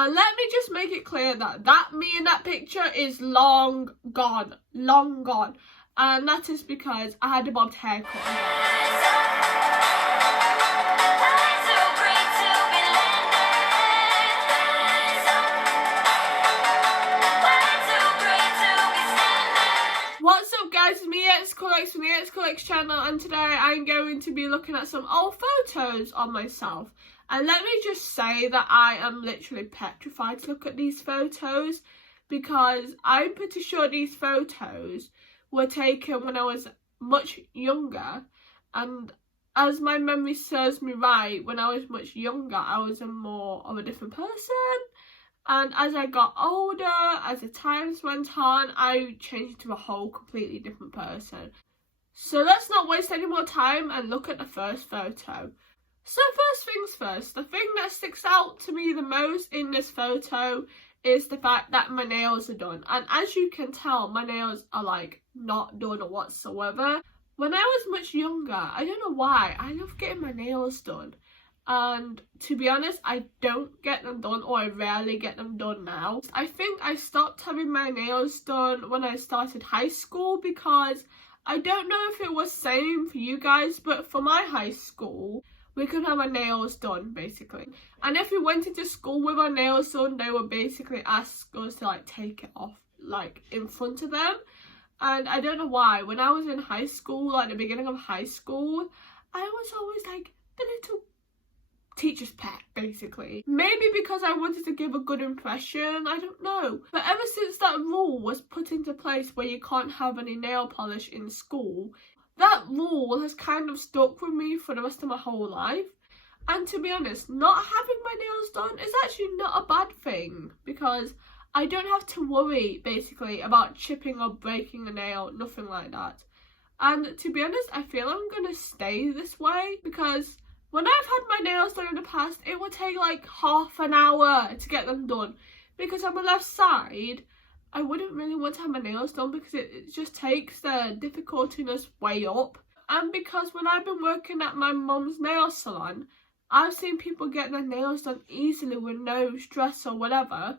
And let me just make it clear that that me in that picture is long gone. Long gone. And that is because I had a bobbed haircut. What's up guys, it's me XCollects from the XCollects channel, and today I'm going to be looking at some old photos of myself. And let me just say that I am literally petrified to look at these photos, because I'm pretty sure these photos were taken when I was much younger, and as my memory serves me right, when I was much younger I was a more of a different person. And as I got older, as the times went on, I changed into a whole completely different person. So let's not waste any more time and look at the first photo. So first things first, the thing that sticks out to me the most in this photo is the fact that my nails are done. And as you can tell, my nails are like not done whatsoever. When I was much younger, I don't know why, I love getting my nails done. And to be honest, I don't get them done, or I rarely get them done now. I think I stopped having my nails done when I started high school, because I don't know if it was same for you guys, but for my high school, we could have our nails done basically. And if we went into school with our nails done, they would basically ask us to like take it off like in front of them. And I don't know why, when I was in high school, like the beginning of high school, I was always like the little teacher's pet basically. Maybe because I wanted to give a good impression, I don't know. But ever since that rule was put into place where you can't have any nail polish in school, that rule has kind of stuck with me for the rest of my whole life. And to be honest, not having my nails done is actually not a bad thing, because I don't have to worry basically about chipping or breaking a nail, nothing like that. And to be honest, I feel I'm gonna stay this way, because when I've had my nails done in the past, it would take like half an hour to get them done, because on my left side, I wouldn't really want to have my nails done because it just takes the difficultiness way up. And because when I've been working at my mum's nail salon, I've seen people get their nails done easily with no stress or whatever.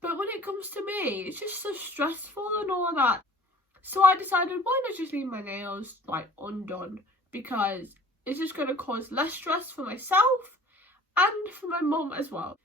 But when it comes to me, it's just so stressful and all that. So I decided, why not just leave my nails like undone, because it's just going to cause less stress for myself and for my mum as well.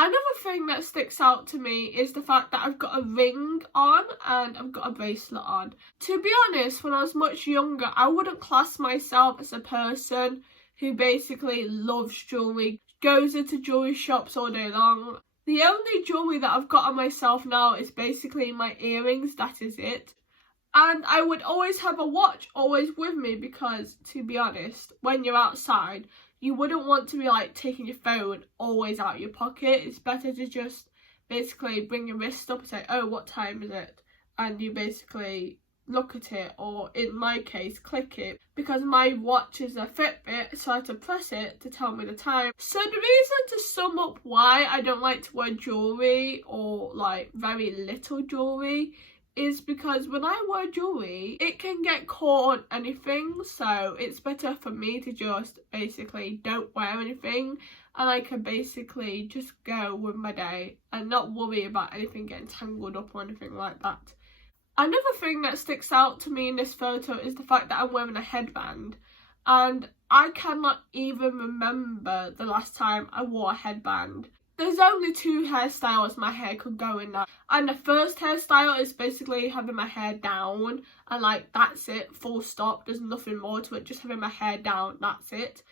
Another thing that sticks out to me is the fact that I've got a ring on and I've got a bracelet on. To be honest, when I was much younger, I wouldn't class myself as a person who basically loves jewellery, goes into jewellery shops all day long. The only jewellery that I've got on myself now is basically my earrings, that is it. And I would always have a watch always with me, because to be honest, when you're outside, you wouldn't want to be like taking your phone always out of your pocket. It's better to just basically bring your wrist up and say, oh, what time is it? And you basically look at it, or in my case, click it, because my watch is a Fitbit, so I have to press it to tell me the time. So the reason to sum up why I don't like to wear jewellery, or like very little jewellery, is because when I wear jewellery, it can get caught on anything, so it's better for me to just basically don't wear anything, and I can basically just go with my day and not worry about anything getting tangled up or anything like that. Another thing that sticks out to me in this photo is the fact that I'm wearing a headband, and I cannot even remember the last time I wore a headband. There's only two hairstyles my hair could go in now. And the first hairstyle is basically having my hair down, and like that's it, full stop, there's nothing more to it, just having my hair down, that's it.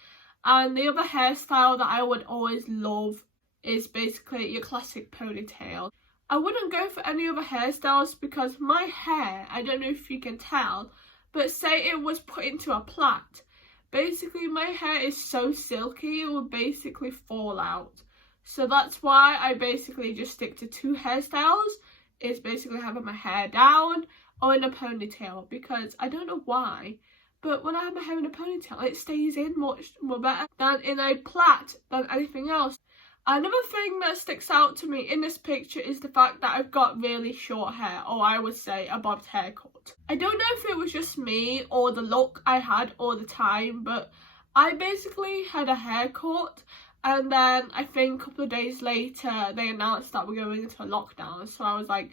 And the other hairstyle that I would always love is basically your classic ponytail. I wouldn't go for any other hairstyles, because my hair, I don't know if you can tell, but say it was put into a plait, basically my hair is so silky it would basically fall out. So that's why I basically just stick to two hairstyles, is basically having my hair down or in a ponytail, because I don't know why, but when I have my hair in a ponytail, it stays in much more better than in a plait than anything else. Another thing that sticks out to me in this picture is the fact that I've got really short hair, or I would say a bobbed haircut. I don't know if it was just me or the look I had all the time, but I basically had a haircut, And then I think a couple of days later they announced that we're going into a lockdown, so I was like,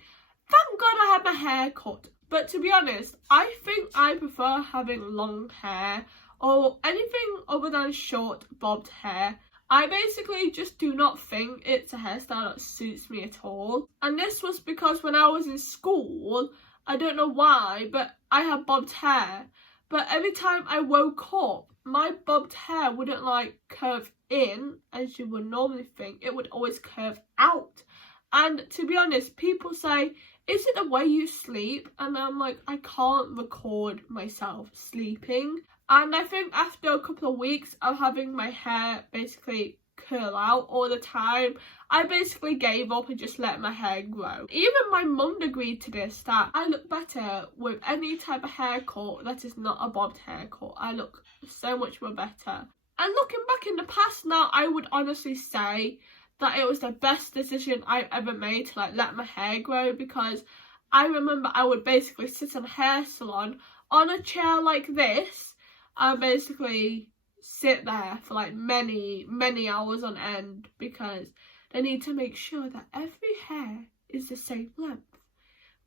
thank God I had my hair cut. But to be honest, I think I prefer having long hair or anything other than short bobbed hair. I basically just do not think it's a hairstyle that suits me at all. And this was because when I was in school, I don't know why, but I had bobbed hair. But every time I woke up, my bobbed hair wouldn't like curve in as you would normally think. It would always curve out. And to be honest, people say, is it the way you sleep? And I'm like, I can't record myself sleeping. And I think after a couple of weeks of having my hair basically curl out all the time, I basically gave up and just let my hair grow. Even my mum agreed to this, that I look better with any type of haircut that is not a bobbed haircut. I look so much more better. And looking back in the past now, I would honestly say that it was the best decision I ever made to like let my hair grow, because I remember I would basically sit in a hair salon on a chair like this and basically sit there for like many hours on end, because they need to make sure that every hair is the same length.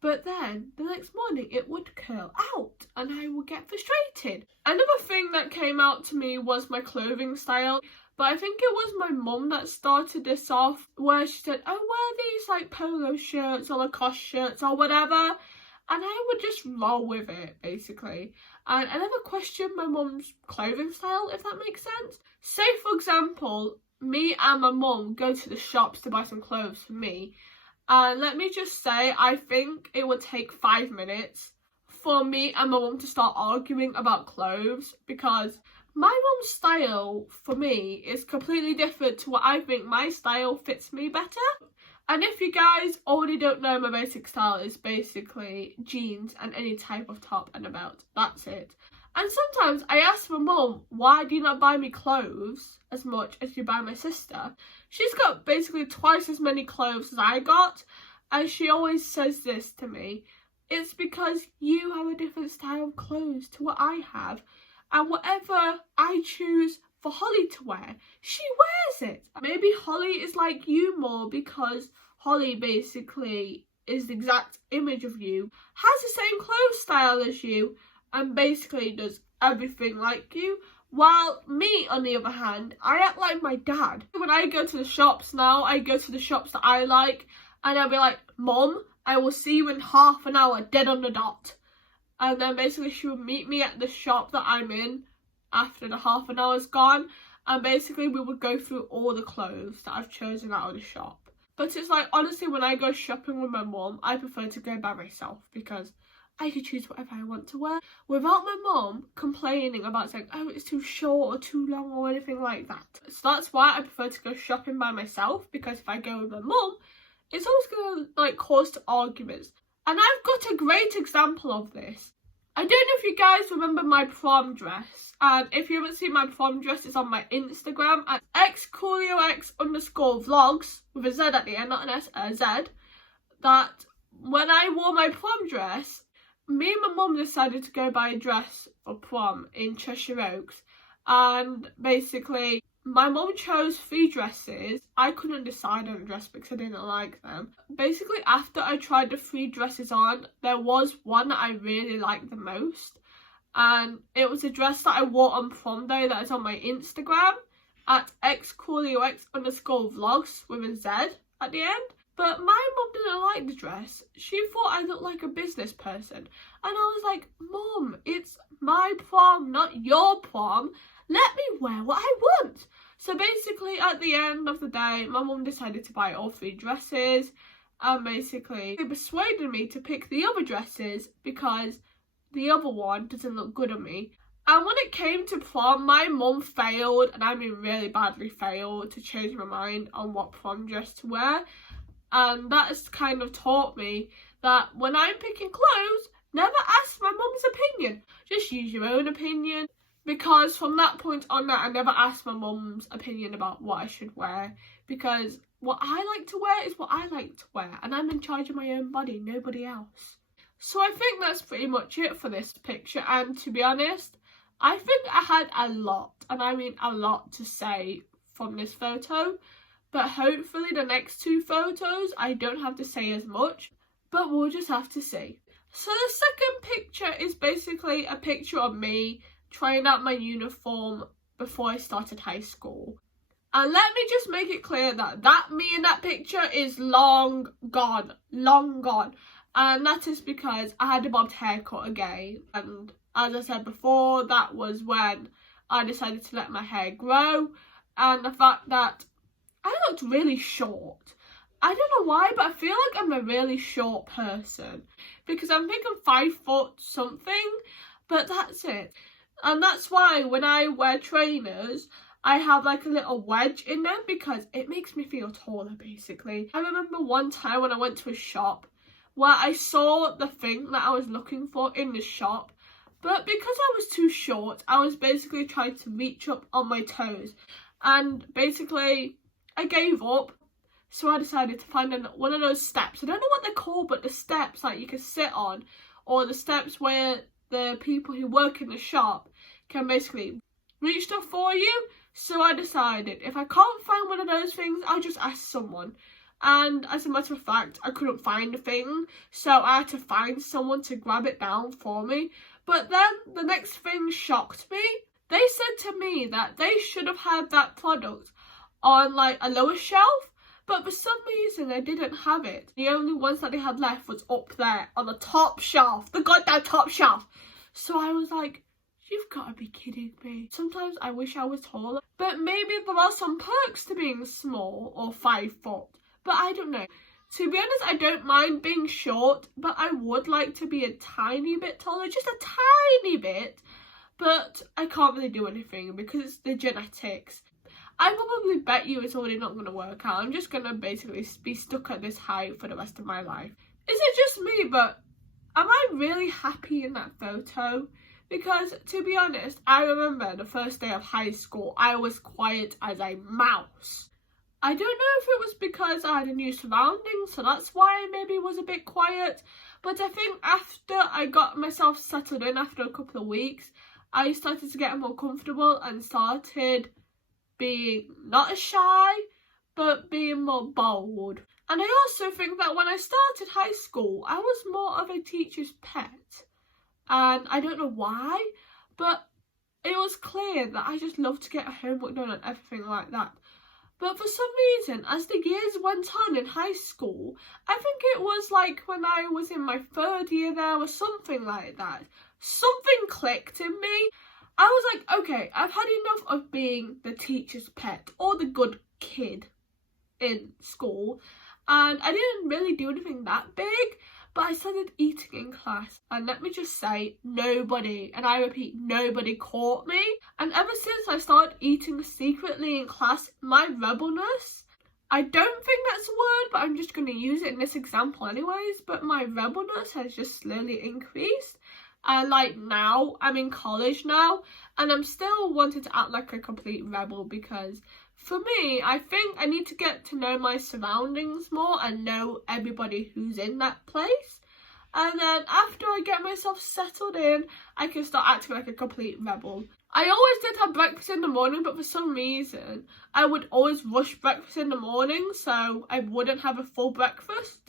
But then the next morning it would curl out and I would get frustrated. Another thing that came out to me was my clothing style. But I think it was my mum that started this off, where she said, oh, wear these like polo shirts or Lacoste shirts or whatever. And I would just roll with it, basically. And I never questioned my mum's clothing style, if that makes sense. Say, for example, me and my mum go to the shops to buy some clothes for me. And let me just say, I think it would take 5 minutes for me and my mum to start arguing about clothes, because my mum's style for me is completely different to what I think my style fits me better. And if you guys already don't know, my basic style is basically jeans and any type of top and a belt. That's it. And sometimes I ask my mum, why do you not buy me clothes as much as you buy my sister? She's got basically twice as many clothes as I got. And she always says this to me. It's because you have a different style of clothes to what I have. And whatever I choose for Holly to wear, she wears it. Maybe Holly is like you more because Holly basically is the exact image of you, has the same clothes style as you, and basically does everything like you. While me, on the other hand, I act like my dad. When I go to the shops now, I go to the shops that I like, and I'll be like, Mum, I will see you in half an hour, dead on the dot. And then basically she would meet me at the shop that I'm in after the half an hour's gone. And basically we would go through all the clothes that I've chosen out of the shop. But it's like, honestly, when I go shopping with my mum, I prefer to go by myself, because I can choose whatever I want to wear without my mum complaining about saying, oh, it's too short or too long or anything like that. So that's why I prefer to go shopping by myself, because if I go with my mum, it's always going to like cause arguments. And I've got a great example of this. I don't know if you guys remember my prom dress. And if you haven't seen my prom dress, it's on my Instagram at xcooliox_vlogs with a Z at the end, not an S, a Z. That when I wore my prom dress, me and my mum decided to go buy a dress for prom in Cheshire Oaks. And basically, my mum chose 3 dresses. I couldn't decide on a dress because I didn't like them. Basically, after I tried the 3 dresses on, there was one that I really liked the most. And it was a dress that I wore on prom day that is on my Instagram at xcooliox_vlogs with a Z at the end. But my mum didn't like the dress. She thought I looked like a business person. And I was like, Mum, it's my prom, not your prom. Let me wear what I want. So basically, at the end of the day, my mum decided to buy all 3 dresses. And basically, they persuaded me to pick the other dresses because the other one doesn't look good on me. And when it came to prom, my mum failed, and I mean really badly failed, to change my mind on what prom dress to wear. And that has kind of taught me that when I'm picking clothes, never ask my mum's opinion. Just use your own opinion. Because from that point on, I never asked my mum's opinion about what I should wear. Because what I like to wear is what I like to wear. And I'm in charge of my own body, nobody else. So I think that's pretty much it for this picture. And to be honest, I think I had a lot, and I mean a lot, to say from this photo. But hopefully the next two photos I don't have to say as much, but we'll just have to see. So the second picture is basically a picture of me trying out my uniform before I started high school. And let me just make it clear that me in that picture is long gone. And that is because I had a bobbed haircut again. And as I said before, that was when I decided to let my hair grow. And the fact that I looked really short. I don't know why, but I feel like I'm a really short person. Because I'm thinking 5 foot something, but that's it. And that's why when I wear trainers, I have like a little wedge in them because it makes me feel taller basically. I remember one time when I went to a shop where I saw the thing that I was looking for in the shop, but because I was too short, I was basically trying to reach up on my toes, and basically I gave up. So I decided to find one of those steps. I don't know what they're called, but the steps like you can sit on, or the steps where the people who work in the shop can basically reach stuff for you. So I decided if I can't find one of those things, I'll just ask someone. And as a matter of fact, I couldn't find a thing, so I had to find someone to grab it down for me. But then the next thing shocked me. They said to me that they should have had that product on like a lower shelf, but for some reason they didn't have it. The only ones that they had left was up there on the top shelf, the goddamn top shelf. So I was like, you've got to be kidding me. Sometimes I wish I was taller, but maybe there are some perks to being small or 5 foot, but I don't know. To be honest, I don't mind being short, but I would like to be a tiny bit taller, just a tiny bit, but I can't really do anything because it's the genetics. I probably bet you it's already not going to work out. I'm just going to basically be stuck at this height for the rest of my life. Is it just me, but am I really happy in that photo? Because, to be honest, I remember the first day of high school, I was quiet as a mouse. I don't know if it was because I had a new surroundings, so that's why I maybe was a bit quiet. But I think after I got myself settled in after a couple of weeks, I started to get more comfortable and started being not as shy, but being more bold. And I also think that when I started high school, I was more of a teacher's pet. And I don't know why, but it was clear that I just loved to get homework done and everything like that. But for some reason, as the years went on in high school, I think it was like when I was in my 3rd year there or something like that, something clicked in me. I was like, okay, I've had enough of being the teacher's pet or the good kid in school, and I didn't really do anything that big, but I started eating in class, and let me just say, nobody, and I repeat, nobody caught me. And ever since I started eating secretly in class, my rebelness, I don't think that's a word, but I'm just going to use it in this example anyways, but my rebelness has just slowly increased. And like now, I'm in college now, and I'm still wanting to act like a complete rebel because for me, I think I need to get to know my surroundings more and know everybody who's in that place. And then after I get myself settled in, I can start acting like a complete rebel. I always did have breakfast in the morning, but for some reason, I would always rush breakfast in the morning, so I wouldn't have a full breakfast.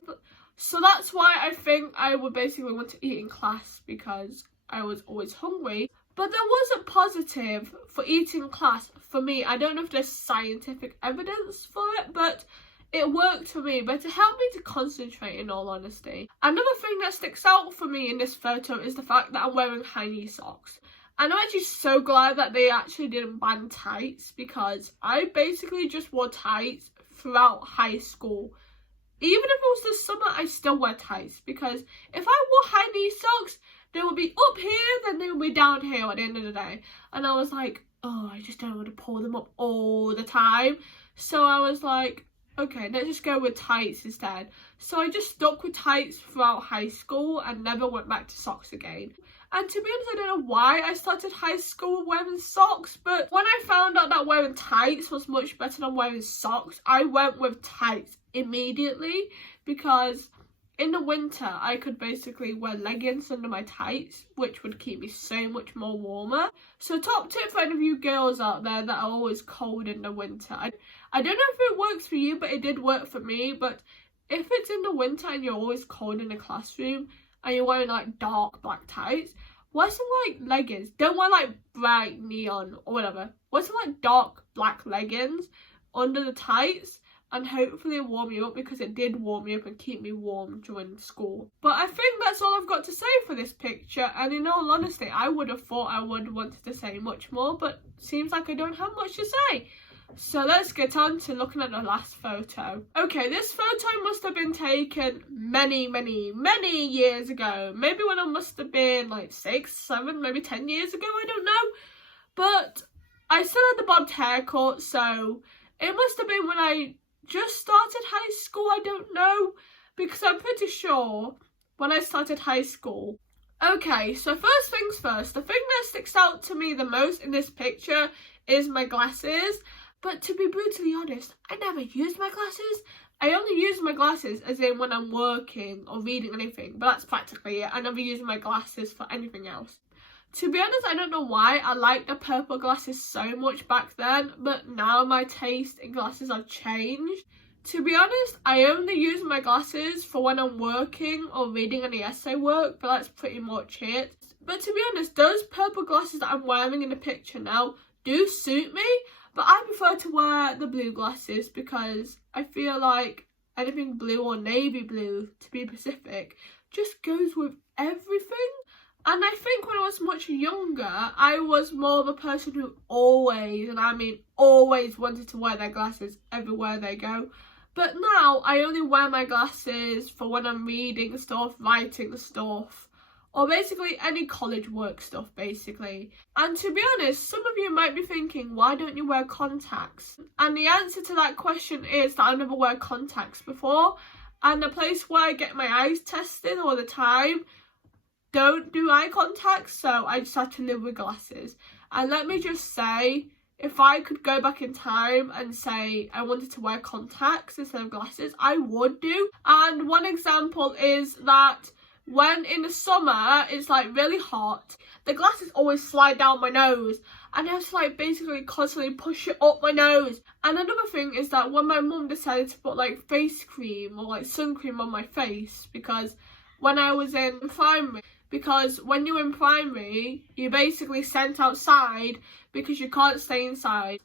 So that's why I think I would basically want to eat in class, because I was always hungry. But there was a positive for eating in class for me. I don't know if there's scientific evidence for it, but it worked for me. But it helped me to concentrate, in all honesty. Another thing that sticks out for me in this photo is the fact that I'm wearing high knee socks. And I'm actually so glad that they actually didn't ban tights, because I basically just wore tights throughout high school. Even if it was the summer, I still wear tights, because if I wore high knee socks, they would be up here, then they would be down here at the end of the day. And I was like, oh, I just don't want to pull them up all the time. So I was like, okay, let's just go with tights instead. So I just stuck with tights throughout high school and never went back to socks again. And to be honest, I don't know why I started high school wearing socks, but when I found out that wearing tights was much better than wearing socks, I went with tights immediately, because in the winter, I could basically wear leggings under my tights, which would keep me so much more warmer. So top tip for any of you girls out there that are always cold in the winter. I don't know if it works for you, but it did work for me. But if it's in the winter and you're always cold in the classroom and you're wearing like dark black tights, wear some like leggings. Don't wear like bright neon or whatever. Wear some like dark black leggings under the tights, and hopefully it'll warm you up, because it did warm me up and keep me warm during school. But I think that's all I've got to say for this picture, and in all honesty, I would have thought I would wanted to say much more, but seems like I don't have much to say. So let's get on to looking at the last photo. Okay, this photo must have been taken many years ago. Maybe when I must have been like 6, 7, maybe 10 years ago, I don't know. But I still had the bobbed haircut, so it must have been when I just started high school, I don't know, because I'm pretty sure when I started high school. Okay, so first things first, the thing that sticks out to me the most in this picture is my glasses. But to be brutally honest, I never used my glasses. I only use my glasses as in when I'm working or reading anything, but that's practically it. I never use my glasses for anything else. To be honest, I don't know why I liked the purple glasses so much back then, but now my taste in glasses have changed. To be honest, I only use my glasses for when I'm working or reading any essay work, but that's pretty much it. But to be honest, those purple glasses that I'm wearing in the picture now do suit me, but I prefer to wear the blue glasses because I feel like anything blue or navy blue, to be specific, just goes with everything. And I think when I was much younger, I was more of a person who always, and I mean always, wanted to wear their glasses everywhere they go. But now I only wear my glasses for when I'm reading stuff, writing stuff, or basically any college work stuff, basically. And to be honest, some of you might be thinking, why don't you wear contacts? And the answer to that question is that I never wear contacts before. And the place where I get my eyes tested all the time don't do eye contact, so I just had to live with glasses. And let me just say, if I could go back in time and say I wanted to wear contacts instead of glasses, I would do. And one example is that when in the summer it's like really hot, the glasses always slide down my nose, and I have to like basically constantly push it up my nose. And another thing is that when my mum decided to put like face cream or like sun cream on my face, because when I was in primary, because when you're in primary, you're basically sent outside because you can't stay inside.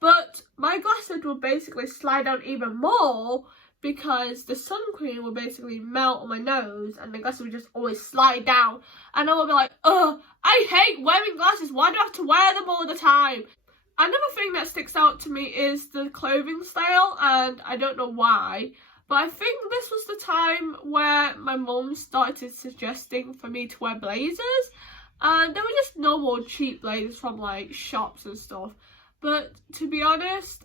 But my glasses would basically slide down even more because the sun cream would basically melt on my nose and the glasses would just always slide down. And I would be like, ugh, I hate wearing glasses. Why do I have to wear them all the time? Another thing that sticks out to me is the clothing style, and I don't know why, but I think this was the time where my mum started suggesting for me to wear blazers. And they were just normal cheap blazers from like shops and stuff. But to be honest,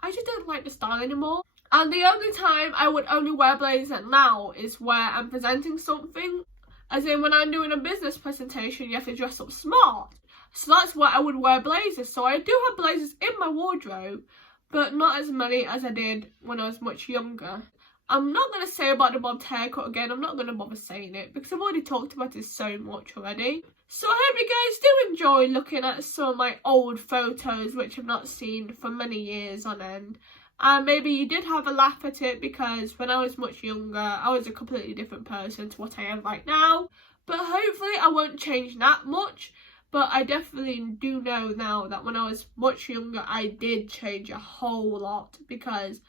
I just don't like the style anymore. And the only time I would only wear blazers now is where I'm presenting something. As in when I'm doing a business presentation, you have to dress up smart. So that's where I would wear blazers. So I do have blazers in my wardrobe, but not as many as I did when I was much younger. I'm not going to say about the bobbed haircut again. I'm not going to bother saying it because I've already talked about it so much already. So I hope you guys do enjoy looking at some of my old photos which I've not seen for many years on end. And maybe you did have a laugh at it because when I was much younger, I was a completely different person to what I am right now. But hopefully I won't change that much. But I definitely do know now that when I was much younger, I did change a whole lot. Because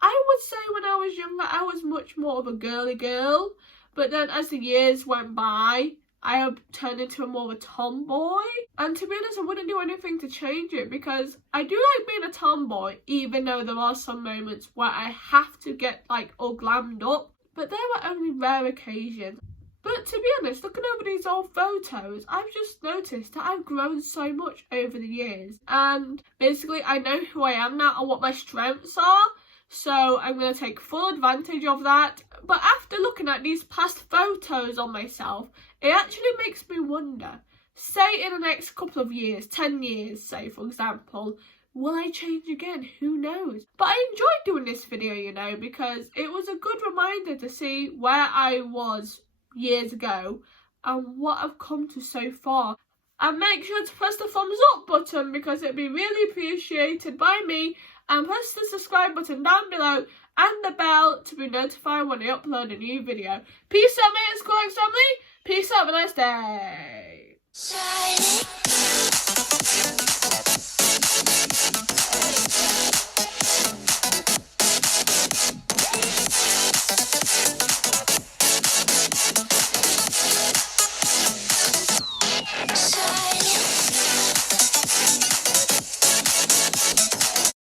I would say when I was younger, I was much more of a girly girl. But then as the years went by, I have turned into a more of a tomboy. And to be honest, I wouldn't do anything to change it because I do like being a tomboy, even though there are some moments where I have to get like all glammed up. But there were only rare occasions. But to be honest, looking over these old photos, I've just noticed that I've grown so much over the years. And basically, I know who I am now and what my strengths are. So I'm going to take full advantage of that. But after looking at these past photos on myself, it actually makes me wonder, say in the next couple of years, 10 years, say for example, Will I change again? Who knows? But I enjoyed doing this video, you know, because it was a good reminder to see where I was years ago and what I've come to so far. And make sure to press the thumbs up button because it'd be really appreciated by me. And press the subscribe button down below and the bell to be notified when I upload a new video. Peace out, my School X family. Peace out, have a nice day.